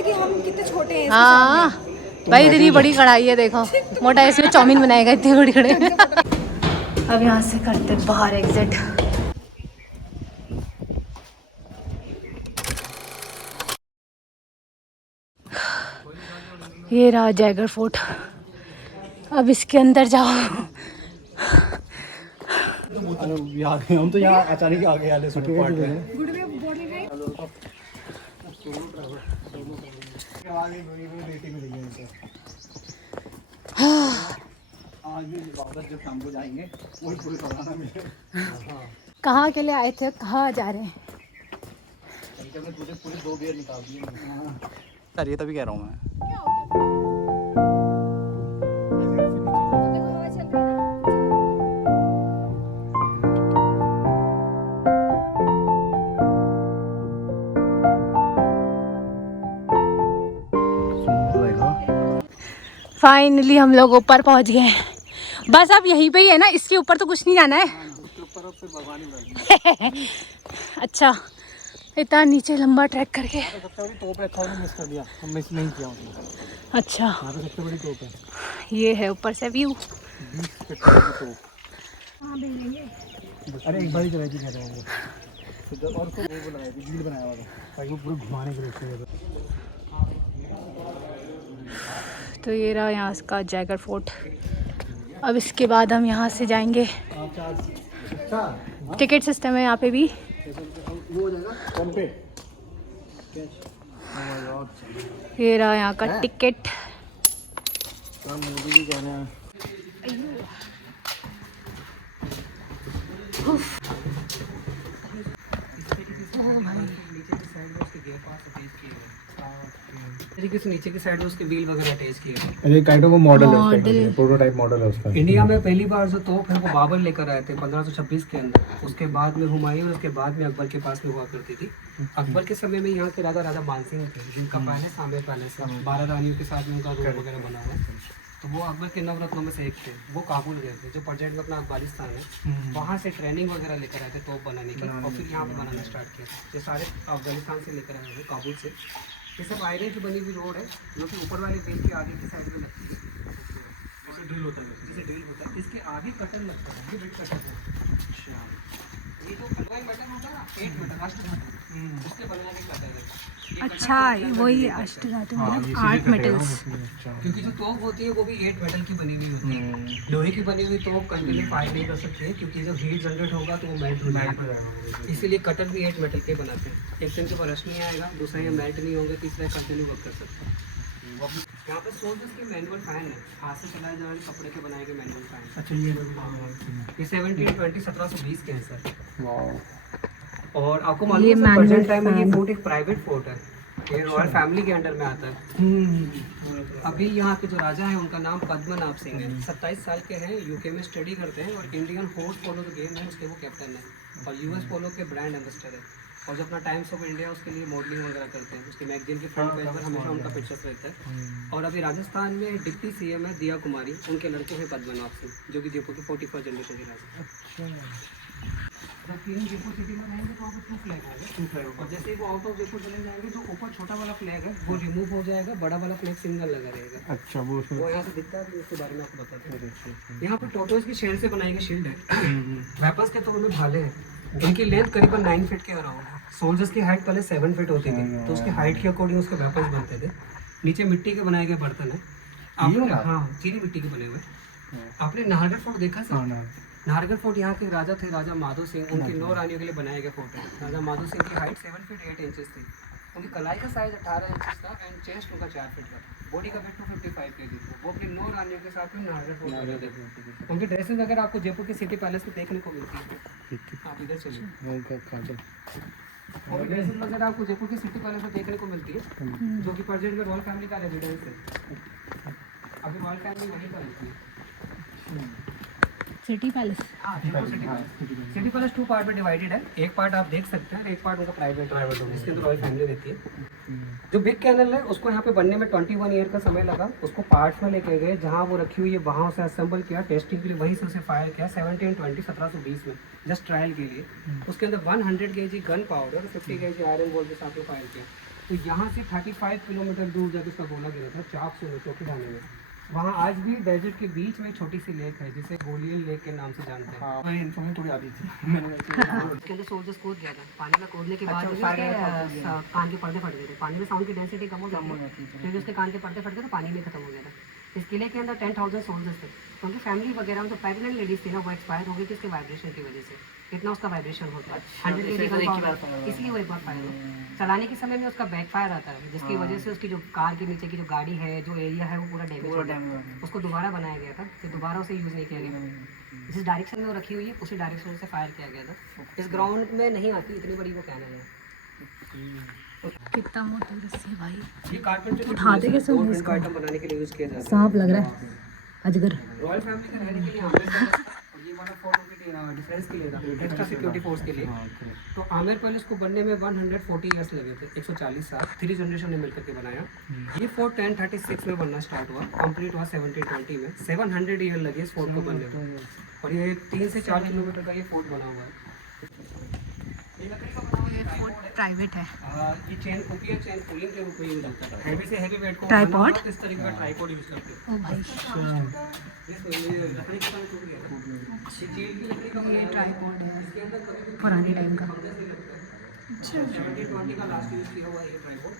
थे कि हम कितने छोटे हैं इसके हाँ भाई इतनी बड़ी कढ़ाई है देखो, मोटा ऐसे चाउमीन बनाएगा इतनी बड़ी कढ़ाई। अब यहाँ से करते बाहर एग्जिट। ये रहा जयगढ़ फोर्ट। अब इसके अंदर जाओ। हम तो यहाँ अचानक आ गए वाले सुपर पार्ट में। आज भी वापस जब शाम को जाएंगे वही पूरी कराना मिलेगा। कहाँ के लिए आए थे, कहाँ जा रहे हैं? पूरे 2 गियर निकाल दिए। सर ये तभी कह रहा हूँ मैं। फाइनली हम लोग ऊपर पहुंच गए हैं। बस अब यहीं पे ही है ना, इसके ऊपर तो कुछ नहीं जाना है। उसके ऊपर अब फिर भगवान ही अच्छा इतना नीचे लंबा ट्रैक करके। सबसे बड़ी तोप रखा हुआ मिस कर दिया, हम मिस नहीं किया उसने। अच्छा यहाँ पे सबसे बड़ी तोप है, ये है ऊपर से व्यू। 20 फीट की तोप। अरे एक बार ही चलाई थी कहता हूँ वो, और उसको वो बनाया थी, झील बनाया हुआ था ताकि वो पूरे घुमाने के लिए। तो ये रहा यहाँ का जयगढ़ फोर्ट। अब इसके बाद हम यहाँ से जाएंगे। टिकट सिस्टम है यहाँ पे भी। वो हो जाएगा फोन पे। ये रहा यहाँ का टिकट। मोदी भी कहना है। तरीके से नीचे की साइड में उसके व्हील वगैरह अटैच किए हैं। अरे काइंड ऑफ मॉडल है उसका, प्रोटोटाइप मॉडल है उसका। इंडिया में पहली बार जो तोप है वो बाबर लेकर आए थे 1526 के अंदर। उसके बाद में हुमायूं और उसके बाद में अकबर के पास में हुआ करती थी। अकबर के समय में यहाँ के राजा मानसिंह थे, जिनका पैलेस आमेर पैलेस है, 12 रानियों के साथ में उनका रोड वगैरह बना हुआ है। तो वो अकबर के नवरत्नों में से एक थे। वो काबुल गए थे, जो प्रेजेंट में अपना अफगानिस्तान है, वहाँ से ट्रेनिंग वगैरह लेकर आए थे तोप बनाने की, और फिर यहाँ पे बनाना स्टार्ट किया। ये सारे अफगानिस्तान से लेकर आए हुए, काबुल से। ये सब आयरन की बनी हुई रोड है, जो कि ऊपर वाले बेल के आगे की साइड में लगती है, जैसे ड्रिल होता है। इसके आगे कटर लगता है, ये बिट कटर है। अच्छा, ये जो अलवाई मेटल होता है ना, 8 मेटल, अष्ट धातु, उसके बनने के कटर है। अच्छा वही अष्ट धातु मतलब 8 मेटल्स। क्योंकि जो तोप होती है वो भी 8 मेटल की बनी हुई होती है। लोहे की बनी हुई तोप कंटिन्यू फायर नहीं कर सकती है, क्योंकि जब हीट जनरेट होगा तो वो मेल्ट हो जाएगा। इसीलिए कटर भी 8 मेटल के बनाते हैं। एक दिन के ऊपर रश नहीं आएगा, दूसरा ये मेल्ट नहीं होंगे, तीसरा कंटिन्यू वर्क कर सकता है। यहाँ पे सोल्जर्स के मैनुअल फैन है, हाथ से चलाए जाने वाले कपड़े के बनाए गए मैनुअल फैन। अच्छा, ये 1720 के हैं सर। और आपको मालूम है सर, प्रेजेंट टाइम में ये फोर्ट एक प्राइवेट फोर्ट है, ये रॉयल फैमिली के अंडर में आता है। अभी यहाँ के जो राजा हैं उनका नाम पद्मनाभ सिंह है। 27 साल के हैं, यूके में स्टडी करते हैं, और इंडियन हॉर्स पोलो जो गेम है उसके वो कैप्टन है, और यूएस पोलो के ब्रांड एम्बेसडर है। और जो अपना टाइम्स ऑफ इंडिया उसके लिए मॉडलिंग वगैरह करते हैं, उसके मैगजीन के फ्रंट पेज पर हमेशा उनका पिक्चर्स रहता है। और अभी राजस्थान में डिप्टी सीएम है दिया कुमारी, उनके लड़के हैं पद्मनाभ सिंह, जो कि जयपुर की 44 जनरेशन के राजा। जब तीन जयपुर सिटी में रहेंगे तो वहाँ पर 2 फ्लैग आएगा, 2 फ्लैग। और जैसे ही वो आउट ऑफ जयपुर चले जाएंगे तो ऊपर छोटा वाला फ्लैग है वो रिमूव हो जाएगा, बड़ा वाला फ्लैग सिंगल लगा रहेगा। अच्छा, वो यहाँ से दिखता है, तो इसके बारे में आपको बताते हैं। यहाँ पर टोटोस की शेल से बनाई गई शील्ड है। वेपन्स के तौर में भाले हैं, इनकी लेंथ करीबन 9 फीट के अराउंड है। सोल्जर्स की हाइट पहले 7 फीट होती थी, तो उसकी हाइट के अकॉर्डिंग उसके वेपन्स बनते थे। नीचे मिट्टी के बनाए गए बर्तन है। आपने हाँ चीनी मिट्टी के बने हुए। आपने नाहरगढ़ फोर्ट देखा सर? नाहरगढ़ फोर्ट यहाँ के राजा थे, राजा माधो सिंह, उनकी 9 रानियों के लिए बनाया गया फोर्ट है। राजा माधो सिंह की हाइट 7 फीट 8 इंचेस थी। उनकी कलाई का साइज 18 इंचेस था, एंड चेस्ट उनका 4 फीट का था। बॉडी का वेट 255 kg था। वो अपनी 9 रानियों के साथ में नाहरगढ़ फोर्ट में रहते थे। उनकी ड्रेसेस वगैरह आपको जयपुर के सिटी पैलेस में देखने को मिलती है। आप इधर चलिए। और ड्रेसेस वगैरह आपको जयपुर के सिटी पैलेस में देखने को मिलती है, जो कि प्रेजेंट में रॉयल फैमिली का रेजिडेंस है। अभी रॉयल फैमिली वहीं पर रहती है। City palace. City palace 2 part में डिवाइडेड है। एक पार्ट आप देख सकते हैं, एक पार्ट उनका प्राइवेट है, जिसके अंदर रॉयल फैमिली रहती है। जो बिग कैनल है उसको यहाँ पे बनने में 21 ईयर का समय लगा। उसको पार्ट्स में लेके गए, जहाँ वो रखी हुई है वहाँ उसे असेंबल किया, टेस्टिंग के लिए वहीं से उसे फायर किया 1720 में, जस्ट ट्रायल के लिए। उसके अंदर 100 kg gun powder, 50 kg iron bolt के साथ में फायर किया। तो यहाँ से 35 किलोमीटर दूर जाकर उसका गोला गिरा था, चाप से चौकीडाने में। वहाँ आज भी डेजर्ट के बीच में एक छोटी सी लेक है जिसे गोलियन लेक के नाम से जानते हैं। हाँ, मैंने इन्फॉर्मेशन थोड़ी आती थी मैंने उसके अंदर सोल्जर्स कूद गया था, पानी में कूदने के बाद कान के पर्दे फट गए थे। पानी में साउंड की डेंसिटी कम हो जाती है, क्योंकि उसके कान के पर्दे फट गए तो पानी में खत्म हो गया था। इस किले के अंदर 10,000 सोल्जर्स थे, तो उनकी फैमिली वगैरह जो प्रेगनेंट लेडीज थी ना वो एक्सपायर हो गई थी इसके वाइब्रेशन की वजह से। इतना उसका वाइब्रेशन होता है 100 के इसलिए वो एक बार फायर हो। चलाने के समय में उसका बैक फायर आता है, जिसकी वजह से उसकी जो कार के नीचे की जो गाड़ी है, जो एरिया है वो पूरा डैमेज हो गया। उसको दोबारा बनाया गया था, फिर दोबारा उसे यूज़ नहीं किया गया। जिस डायरेक्शन में वो रखी हुई है उसी डायरेक्शन से फायर किया गया था। इस ग्राउंड में नहीं आती, इतनी बड़ी वो कैनन है। कितना मोटा रस्सी है भाई, ये कारपेंटर उठाते कैसे होंगे इसको? आइटम बनाने के लिए यूज़ किया जाता है। सांप लग रहा है, अजगर। रॉयल फैमिली के रहने के लिए आमिर पैलेस, और ये वाला फोर्ट उनके लिए डिफेंस के लिए था, एक्स्ट्रा सिक्योरिटी फोर्स के लिए। तो आमिर पैलेस को बनने में 140 ईयर्स लगे थे, 140 साल। 3 जनरेशन ने मिलकर के बनाया। ये फोर्ट 1036 में बनना स्टार्ट हुआ, कंप्लीट हुआ 1720 में। 700 ईयर लगे इस फोर्ट को बनने में, और ये 3 से 4 किलोमीटर का ये फोर्ट बना हुआ है। ये लकड़ी का बना हुआ ये फोर्ट प्राइवेट है। ये चेन कुपिया चेन कूलिंग के रूप में यूज होता है। हैवी से हैवी वेट को ट्राइपॉड? इस तरीके का ट्राइपॉड यूज करते हैं। ओ भाई, ये लकड़ी का काम टूट गया था। ये चील की लकड़ी का ये ट्राइपॉड है इसके अंदर कभी भी पुराने टाइम का। जैसे लगता है। अच्छा 70-20 का लास्ट यूज किया हुआ ये ट्राइपॉड।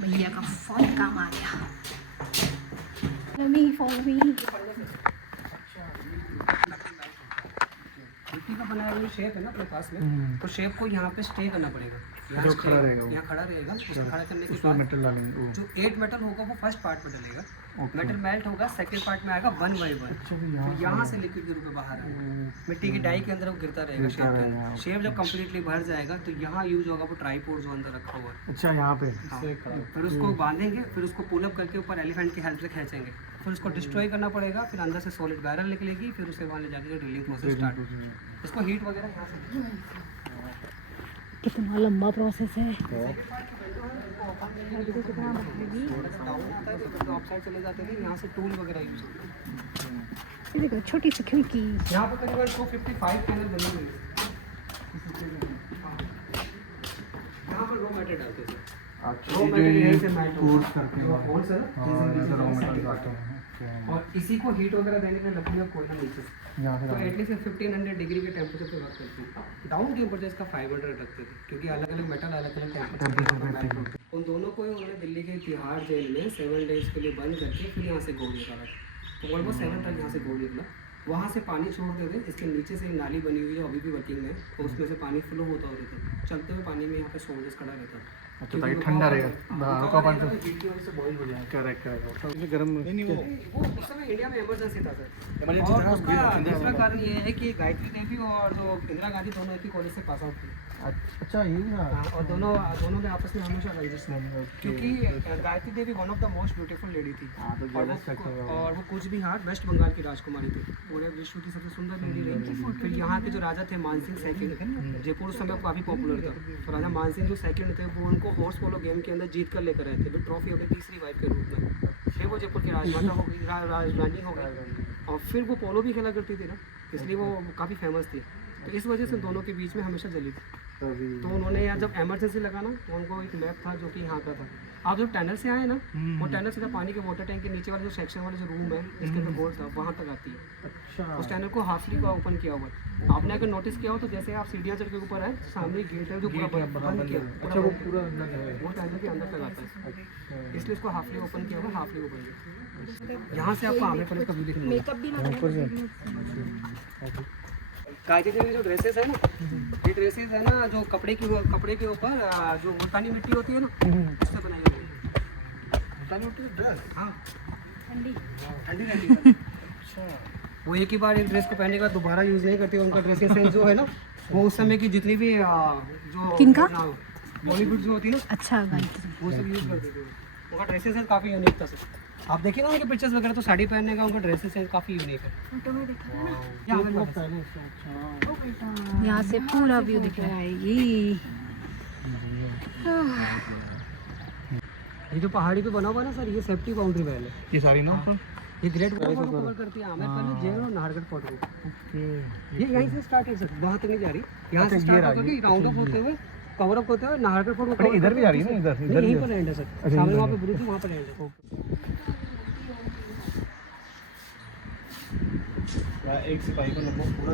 भैया का फोन काम आ गया। Mummy follow me. मिट्टी का बनाया हुआ शेप है ना अपने पास में, तो शेप को यहाँ पे स्टे करना पड़ेगा। यहाँ खड़ा रहेगा, यहाँ खड़ा रहेगा। उसको खड़ा करने के बाद मेटल डालेंगे जो 8 मेटल होगा वो फर्स्ट पार्ट में डलेगा। मेटल मेल्ट होगा, सेकंड पार्ट में आएगा 1 बाय 1। तो यहाँ से लिक्विड के रूप में बाहर आएगा, मिट्टी की डाई के अंदर वो गिरता रहेगा शेप के अंदर। शेप जब कम्प्लीटली भर जाएगा तो यहाँ यूज होगा वो ट्राइपॉड जो अंदर रखा हुआ है। अच्छा यहाँ पे हाँ। फिर उसको बांधेंगे, फिर उसको पुल अप करके ऊपर एलिफेंट की हेल्प से खींचेंगे, फिर उसको डिस्ट्रॉय करना पड़ेगा। फिर अंदर से सॉलिड वायरल निकलेगी, फिर उसे वहाँ ले जाकर ड्रिलिंग प्रोसेस स्टार्ट होगी। इसको हीट वगैरह यहाँ से कितना लंबा प्रोसेस है। टॉप साइड चले जाते थे, यहाँ से टूल वगैरह यूज होते हैं। ये देखो छोटी सी खिड़की। यहाँ पर करीबन 255 पैनल बने हुए हैं। यहाँ पर रॉ मैटेरियल डालते थे। रॉ मैटेरियल से मैट होल्स है ना, और इसी को हीट वगैरह देने के लिए लकड़ी का कोयला नीचे तो एटलीस्ट 1500 डिग्री के टेम्परेचर पे वर्क करती है। डाउन टेम्परेचर इसका 500 रखते थे, क्योंकि अलग अलग मेटल अलग अलग टेम्परेचर। उन दोनों को उन्होंने दिल्ली के तिहाड़ जेल में 7 डेज के लिए बंद करके फिर यहाँ से गोल्ड निकाला। तो ऑलमोस्ट 7 टन यहाँ से गोल्ड निकला। वहाँ से पानी छोड़ते थे, इसके नीचे से नाली बनी हुई है अभी भी वर्किंग है, तो उसमें से पानी फ्लो होता हो रहता है। चलते हुए पानी में यहाँ पे सोल्जर्स खड़ा रहता है। अच्छा ताकि ठंडा रहेगा, हल्का पानी हीट की वजह से बॉईल हो जाए। करेक्ट करेक्ट गर्म नहीं वो उस समय इंडिया में इमरजेंसी था सर। और उसका दूसरा कारण ये है कि गायत्री देवी और जो इंदिरा गांधी दोनों एक ही कॉलेज से पास आउट थे। अच्छा ये और दोनों में आपस में हमेशा रंजिश नहीं, क्योंकि Gayatri Devi one of the most beautiful lady थी। और वो कुछ भी हार वेस्ट बंगाल की राजकुमारी थी, पूरे विश्व की सबसे सुंदर लेडी रही। फिर यहाँ के जो राजा थे मानसिंह सेकंड, जयपुर उस समय काफ़ी पॉपुलर था, तो राजा मानसिंह जो सेकंड थे वो उनको हॉर्स पोलो गेम के अंदर जीत कर लेकर आए थे। फिर ट्रॉफी अपनी तीसरी वाइफ के रूप में, फिर वो जयपुर की राजमाता हो गई, रानी हो गई, और फिर वो पोलो भी खेला करती थी ना, इसलिए वो काफ़ी फेमस थी। तो इस वजह से दोनों के बीच में हमेशा जली थी। तो उन्होंने यहाँ जब इमरजेंसी लगा ना, तो उनको एक मैप था जो कि यहाँ का था। आप जो टनल से आए ना, वो टनल सीधा पानी के वाटर टैंक के नीचे वाले जो सेक्शन वाले जो रूम है जिसके अंदर बोर्ड था वहाँ तक आती है। अच्छा। उस टनल को हाफली का ओपन किया हुआ है। आपने अगर नोटिस किया हो तो जैसे आप सीढ़ियाँ चढ़ के ऊपर आए, सामने गेट है जो पूरा बंद किया। अच्छा वो पूरा वो टनल के अंदर तक आता है, इसलिए उसको हाफली ओपन किया हुआ, हाफली ओपन किया। यहाँ से आपको आगे पर कभी देखना गायत्री देवी जो ड्रेसेस है ना, ये ड्रेसेस है ना जो कपड़े के ऊपर जो मुल्तानी मिट्टी होती है ना, उससे बनाई हुई है। मुल्तानी मिट्टी ड्रेस, हाँ ठंडी रहती है। अच्छा, वो एक ही बार एक ड्रेस को पहनने के बाद दोबारा यूज़ नहीं करती। उनका ड्रेसिंग सेंस जो है ना, वो उस समय की जितनी भी जो किनका बॉलीवुड जो होती है ना, अच्छा वो सब यूज़ करती थी। उनका ड्रेसिंग सेंस काफ़ी यूनिक था सर। आप देखिए ना उनके पिक्चर्स वगैरह, तो साड़ी पहनने का उनका ड्रेसिंग सेंस काफ़ी यूनिक है। यहाँ से पूरा व्यू दिख रहा है। ये जो पहाड़ी पे बना हुआ ना सर, ये सेफ्टी बाउंड्री वैल है। ये सारी ना ये ग्रेट वॉल को कवर करती है आमिर पैलेस, जेल और नाहरगढ़ फोर्ट को। ये यहीं से स्टार्ट है सर, वहाँ तक नहीं जा रही। यहाँ से स्टार्ट होकर के राउंड अप होते हुए कवर अप होते हुए नाहरगढ़ फोर्ट में इधर भी आ रही है ना, इधर इधर यहीं पर एंड है सर, सामने वहाँ पे ब्रिज है, वहाँ पर एंड है। एक सिपाही का लगभग पूरा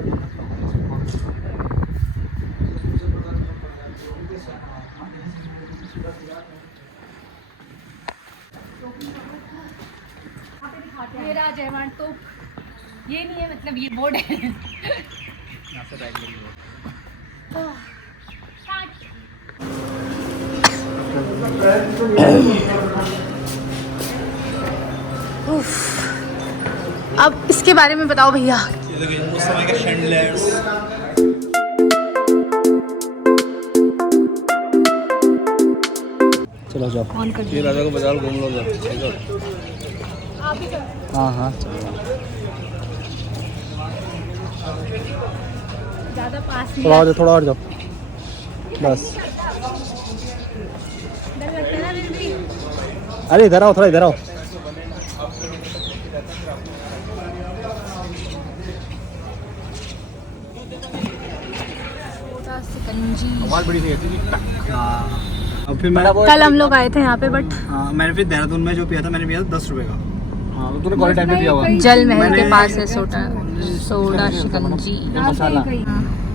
मेरा जयवान तो ये नहीं है, मतलब ये बोर्ड है। उफ, अब इसके बारे में बताओ भैया। उस समय का शैंडलर्स। चलो जाओ, ये राजा को बाजार घूम लो। हाँ हाँ ज़्यादा पास नहीं थोड़ा और जाओ, थोड़ा और जाओ बस। डर लगता है ना फिर भी। अरे इधर आओ, थोड़ा इधर आओ। आवाज बड़ी सही थी। अब फिर मैं कल हम लोग आए थे यहाँ पे, बट मैंने फिर देहरादून में जो पिया था, मैंने पिया था 10 रुपए का। हाँ तो तूने क्वालिटी टाइम पे पिया हुआ। जल महल के पास है सोडा शिकंजी। मसाला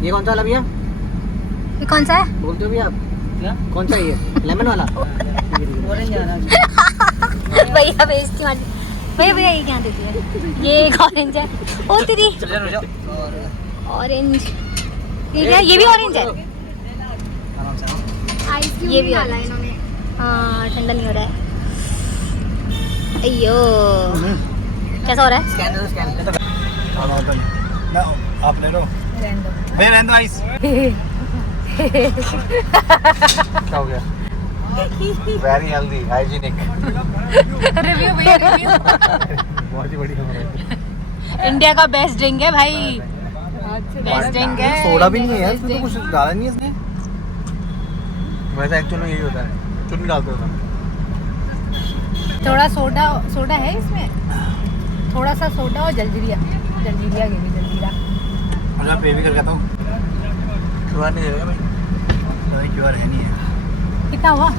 ये कौन सा वाला भैया? ये कौन सा है? बोलते हो भैया आप? कौन सा ये लेमन वाला? ऑरेंज आ रहा है। भैया बेइज्जती वाली। भैया भैया ये क्या देती है? ये एक ऑरेंज है। ओ तेरी ऑरेंज। ये क्या? ये भी ऑरेंज है। ये भी वाला है इन्होंने। हाँ ठंडा नहीं हो रहा है। अयो कैसा हो रहा है? स्कैन दो, स्कैन दो। ना आप ले लो। रहने दो आइस। क्या हो गया? Very healthy, hygienic. रिव्यू भैया रिव्यू। बहुत ही बड़ी खबर है। इंडिया का बेस्ट ड्रिंक है भाई। बेस्ट ड्रिंक है। सोडा भी नहीं है यार, इसमें तो कुछ डाला नहीं है इसने। वैसे एक्चुअली यही होता है, चुन्नी डालते होता है। थोड़ा सोडा है इसमें, थोड़ा सा सोडा और जलजीरा के भी जलजीरा। अच्छा पे भी कर कहता हूँ। क्यूआर नहीं देगा भाई, कोई क्यूआर है नहीं है। कितना हुआ?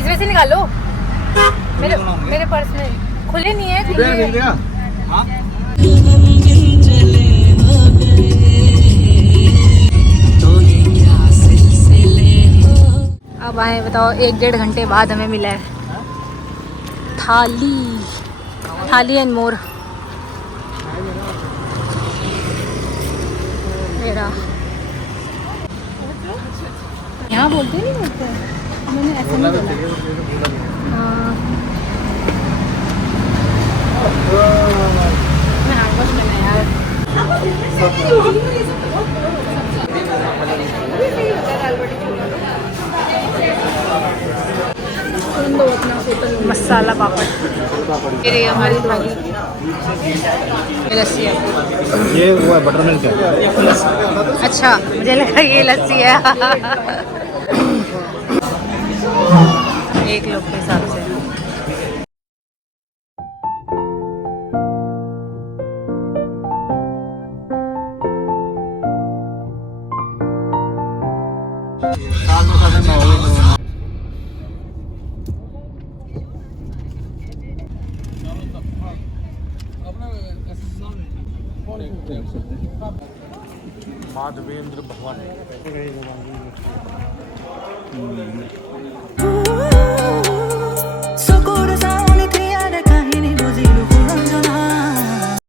इसमें से निकालो। मेरे पर्स में खुले नहीं है। हाँ अब आए बताओ, 1-1.5 घंटे बाद हमें मिला है थाली एंड मोर। मेरा यहाँ बोलते नहीं बोलते, मैंने ऐसा नहीं बोला। हाँ मैं हाथ वॉश करना यार। मसाला पापड़ ये हमारी थाली। ये लस्सी है। ये वो है बटर मिल्क है। अच्छा मुझे लगा ये लस्सी है। 1 लोग के हिसाब से। माधवेंद्र भवन।